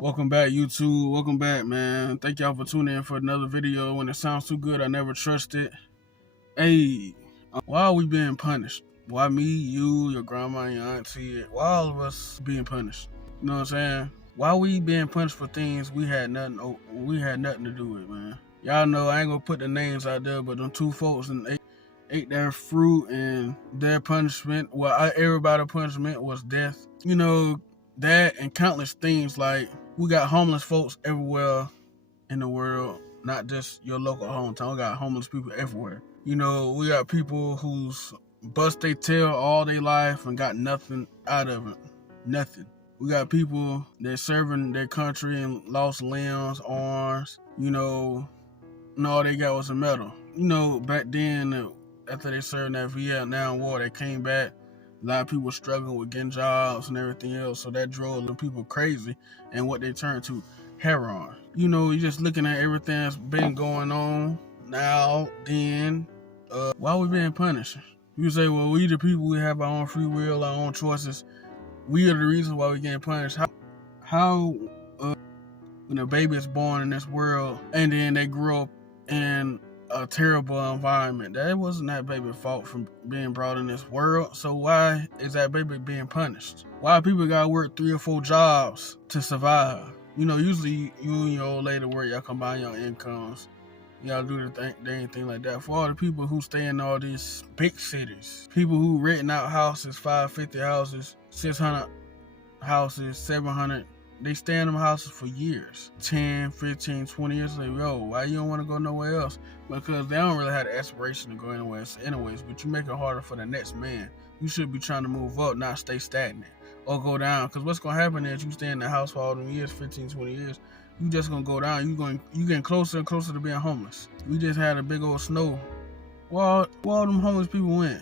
Welcome back, YouTube. Welcome back, man. Thank y'all for tuning in for another video. When it sounds too good, I never trust it. Hey, why are we being punished? Why me, you, your grandma, your auntie? Why all of us being punished? You know what I'm saying? Why we being punished for things we had nothing to do with, man? Y'all know I ain't gonna put the names out there, but them two folks and ate their fruit, and their punishment, everybody's punishment was death. You know, that and countless things. Like, we got homeless folks everywhere in the world, not just your local hometown. We got homeless people everywhere. You know, we got people who's bust their tail all their life and got nothing out of it. Nothing. We got people that serving their country and lost limbs, arms. You know, and all they got was a medal. You know, back then, after they served that Vietnam War, they came back. A lot of people were struggling with getting jobs and everything else, so that drove the people crazy, and what they turned to, heroin. You know, you're just looking at everything that's been going on now, then, why are we being punished? You say, well, we the people, we have our own free will, our own choices. We are the reason why we're getting punished. How when a baby is born in this world and then they grow up in a terrible environment, that wasn't that baby's fault from being brought in this world. So why is that baby being punished? Why people gotta work 3 or 4 jobs to survive? You know, usually you and your old lady work, y'all combine your incomes, y'all do the thing like that. For all the people who stay in all these big cities, people who renting out houses, 550 houses, 600 houses, 700, they stay in them houses for years, 10, 15, 20 years. Like, yo, why you don't want to go nowhere else? Because they don't really have the aspiration to go anywhere else anyways, but you make it harder for the next man. You should be trying to move up, not stay stagnant or go down. Because what's going to happen is you stay in the house for all them years, 15, 20 years, you just going to go down. You getting closer and closer to being homeless. We just had a big old snow. Where all them homeless people went?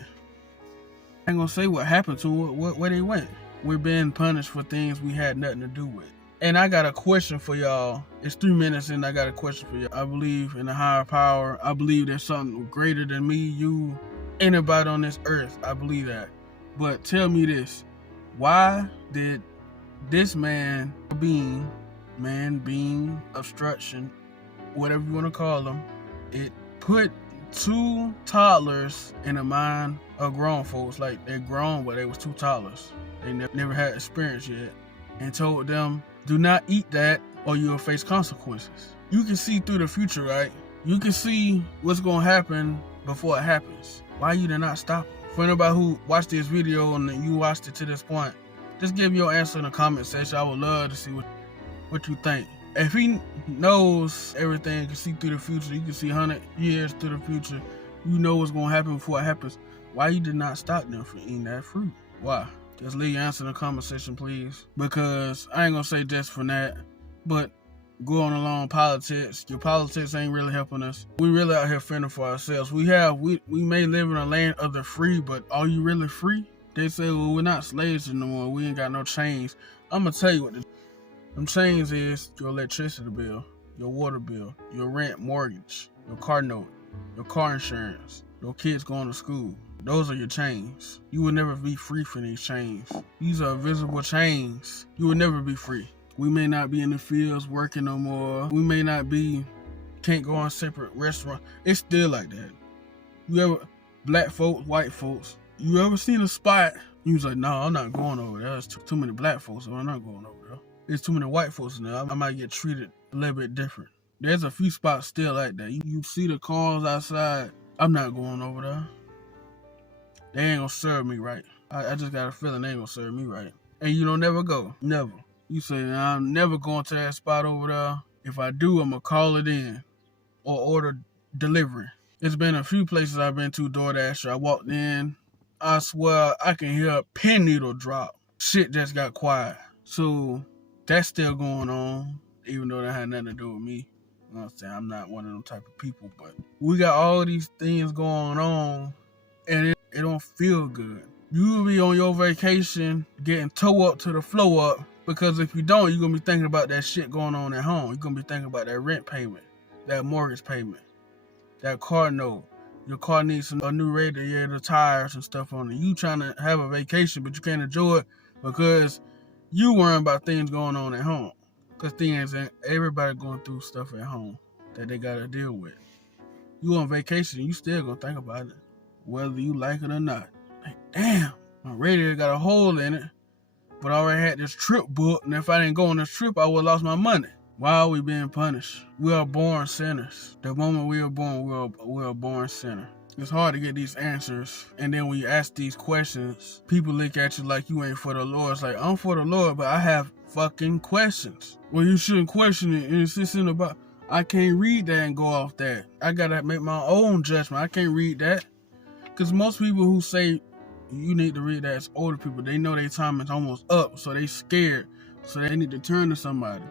I ain't going to say what happened to where they went. We're being punished for things we had nothing to do with. And I got a question for y'all. It's 3 minutes and I got a question for y'all. I believe in a higher power. I believe there's something greater than me, you, anybody on this earth. I believe that. But tell me this. Why did this man being, obstruction, whatever you want to call them, it put 2 toddlers in the mind of grown folks? Like, they're grown, but they was 2 toddlers. They never had experience yet, and told them, do not eat that or you'll face consequences. You can see through the future, right? You can see what's going to happen before it happens. Why you did not stop it? For anybody who watched this video and you watched it to this point, just give your answer in the comment section. I would love to see what you think. If he knows everything, can see through the future, you can see 100 years through the future, you know what's going to happen before it happens, why you did not stop them from eating that fruit? Why? Just leave your answer in the comment section, please. Because I ain't gonna say just for that, but going along politics, your politics ain't really helping us. We really out here fending for ourselves. We may live in a land of the free, but are you really free? They say, well, we're not slaves anymore. We ain't got no chains. I'm gonna tell you what them chains is: your electricity bill, your water bill, your rent, mortgage, your car note, your car insurance, your kids going to school. Those are your chains. You will never be free from these chains. These are invisible chains. You will never be free. We may not be in the fields working no more. We may not be, can't go on separate restaurants. It's still like that. You ever, black folks, white folks, you ever seen a spot, you was like, no, I'm not going over there. There's too many black folks, so I'm not going over there. There's too many white folks in there. I might get treated a little bit different. There's a few spots still like that. You see the cars outside, I'm not going over there. They ain't gonna serve me right. I just got a feeling they ain't gonna serve me right. And you don't never go. Never. You say, I'm never going to that spot over there. If I do, I'm gonna call it in or order delivery. It's been a few places I've been to DoorDash. I walked in, I swear I can hear a pin needle drop. Shit just got quiet. So that's still going on, even though that had nothing to do with me. You know what I'm saying? I'm not one of them type of people, but we got all these things going on, and it don't feel good. You'll be on your vacation getting toe up to the flow up, because if you don't, you're going to be thinking about that shit going on at home. You're going to be thinking about that rent payment, that mortgage payment, that car note. Your car needs a new radiator, tires and stuff on it. You trying to have a vacation, but you can't enjoy it because you worrying about things going on at home. Because things ain't everybody going through stuff at home that they got to deal with. You on vacation, you still going to think about it, whether you like it or not. Like, damn, my radiator got a hole in it, but I already had this trip booked, and if I didn't go on this trip, I would have lost my money. Why are we being punished? We are born sinners. The moment we are born, we are born sinner. It's hard to get these answers, and then when you ask these questions, people look at you like you ain't for the Lord. It's like, I'm for the Lord, but I have fucking questions. Well, you shouldn't question it and insisting about. I can't read that and go off that. I gotta make my own judgment. I can't read that. Because most people who say you need to read that as older people, they know their time is almost up, so they scared. So they need to turn to somebody.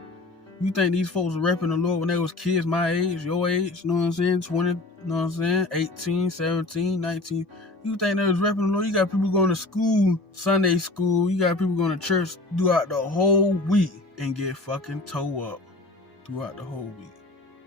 You think these folks were repping the Lord when they was kids my age, your age, you know what I'm saying, 20, you know what I'm saying, 18, 17, 19. You think they was repping the Lord? You got people going to school, Sunday school, you got people going to church throughout the whole week and get fucking toe up throughout the whole week.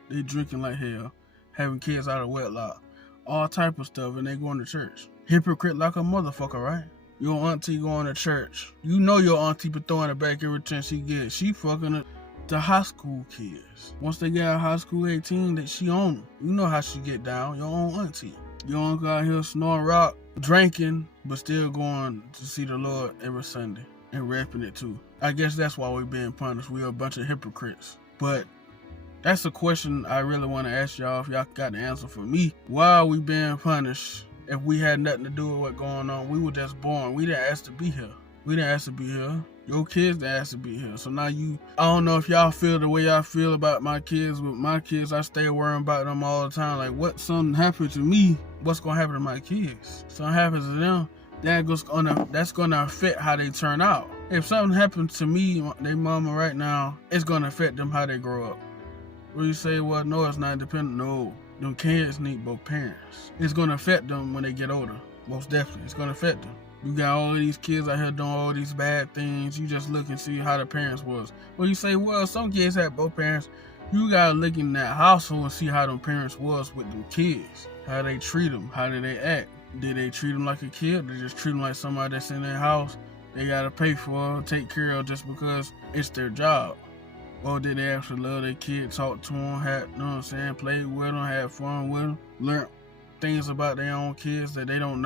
They drinking like hell, having kids out of wedlock, all type of stuff, and they going to church. Hypocrite like a motherfucker, right? Your auntie going to church. You know your auntie been throwing it back every chance she gets. She fucking the high school kids. Once they get out of high school 18, that she on them. You know how she get down. Your own auntie. Your uncle out here snoring rock, drinking, but still going to see the Lord every Sunday and repping it too. I guess that's why we're being punished. We're a bunch of hypocrites. But that's a question I really want to ask y'all. If y'all got the answer for me, why are we being punished? If we had nothing to do with what's going on, we were just born. We didn't ask to be here. We didn't ask to be here. Your kids didn't ask to be here. So now I don't know if y'all feel the way y'all feel about my kids. With my kids, I stay worrying about them all the time. Like, what something happened to me, what's going to happen to my kids? Something happens to them, that's gonna affect how they turn out. If something happens to me, their mama right now, it's going to affect them how they grow up. Will you say, well, no, it's not independent? No. Them kids need both parents. It's going to affect them when they get older. Most definitely. It's going to affect them. You got all of these kids out here doing all these bad things. You just look and see how the parents was. Well, you say, well, some kids had both parents. You got to look in that household and see how them parents was with them kids. How they treat them. How did they act? Did they treat them like a kid? Or they just treat them like somebody that's in their house they got to pay for, take care of just because it's their job? Or did they actually love their kid, talk to them, you know what I'm saying, play with them, have fun with them, learn things about their own kids that they don't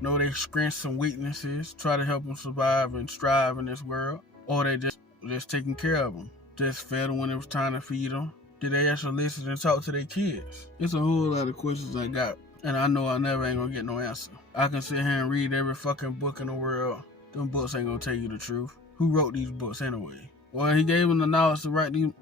know their strengths and weaknesses, try to help them survive and strive in this world? Or they just taking care of them, just fed them when it was time to feed them? Did they actually listen and talk to their kids? It's a whole lot of questions I got, and I know I never ain't gonna get no answer. I can sit here and read every fucking book in the world. Them books ain't gonna tell you the truth. Who wrote these books anyway? Well, he gave them the knowledge to write them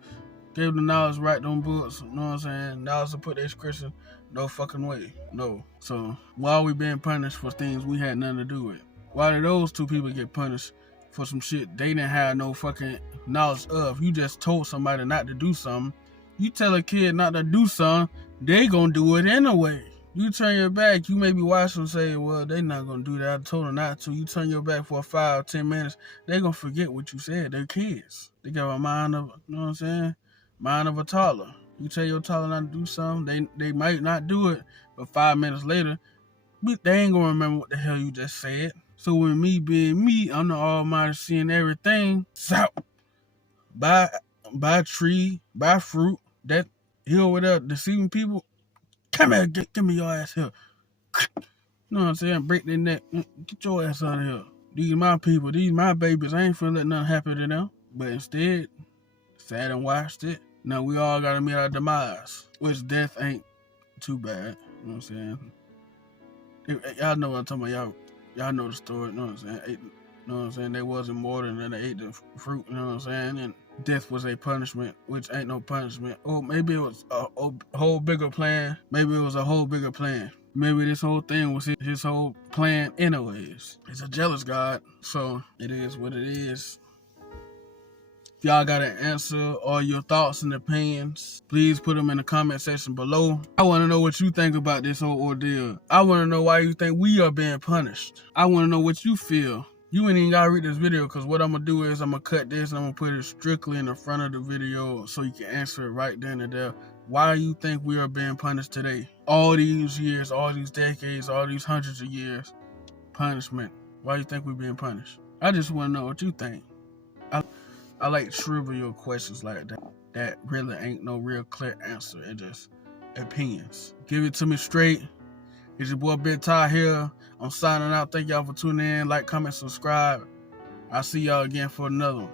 books, you know what I'm saying? Knowledge to put their scripture, no fucking way, no. So, why are we being punished for things we had nothing to do with? Why did those two people get punished for some shit they didn't have no fucking knowledge of? You just told somebody not to do something. You tell a kid not to do something, they gonna do it anyway. You turn your back, you maybe watch them say, well, they not going to do that. I told them not to. You turn your back for 5 or 10 minutes, they going to forget what you said. They're kids. They got a mind of, you know what I'm saying? Mind of a toddler. You tell your toddler not to do something, they might not do it, but 5 minutes later, they ain't going to remember what the hell you just said. So with me being me, I'm the almighty seeing everything. So, buy tree, buy fruit, that hill without deceiving people. Come here, give me your ass here. You know what I'm saying? Break their neck. Get your ass out of here. These my people. These my babies. I ain't finna let nothing happen to them. But instead, sat and watched it. Now we all gotta meet our demise. Which death ain't too bad. You know what I'm saying? Y'all know what I'm talking about. Y'all know the story. You know what I'm saying? You know what I'm saying? They wasn't more than they ate the fruit. You know what I'm saying? And death was a punishment, which ain't no punishment. Or maybe it was a whole bigger plan. Maybe it was a whole bigger plan. Maybe this whole thing was his whole plan anyways. He's a jealous God, so it is what it is. If y'all got an answer or your thoughts and opinions, please put them in the comment section below. I want to know what you think about this whole ordeal. I want to know why you think we are being punished. I want to know what you feel. You ain't even gotta read this video, because what I'm gonna do is I'm gonna cut this and I'm gonna put it strictly in the front of the video so you can answer it right then and there. Why do you think we are being punished today? All these years, all these decades, all these hundreds of years, punishment. Why do you think we're being punished? I just want to know what you think. I like trivial questions like that. That really ain't no real clear answer. It just opinions. Give it to me straight. It's your boy Big Ty here. I'm signing out. Thank y'all for tuning in. Like, comment, subscribe. I'll see y'all again for another one.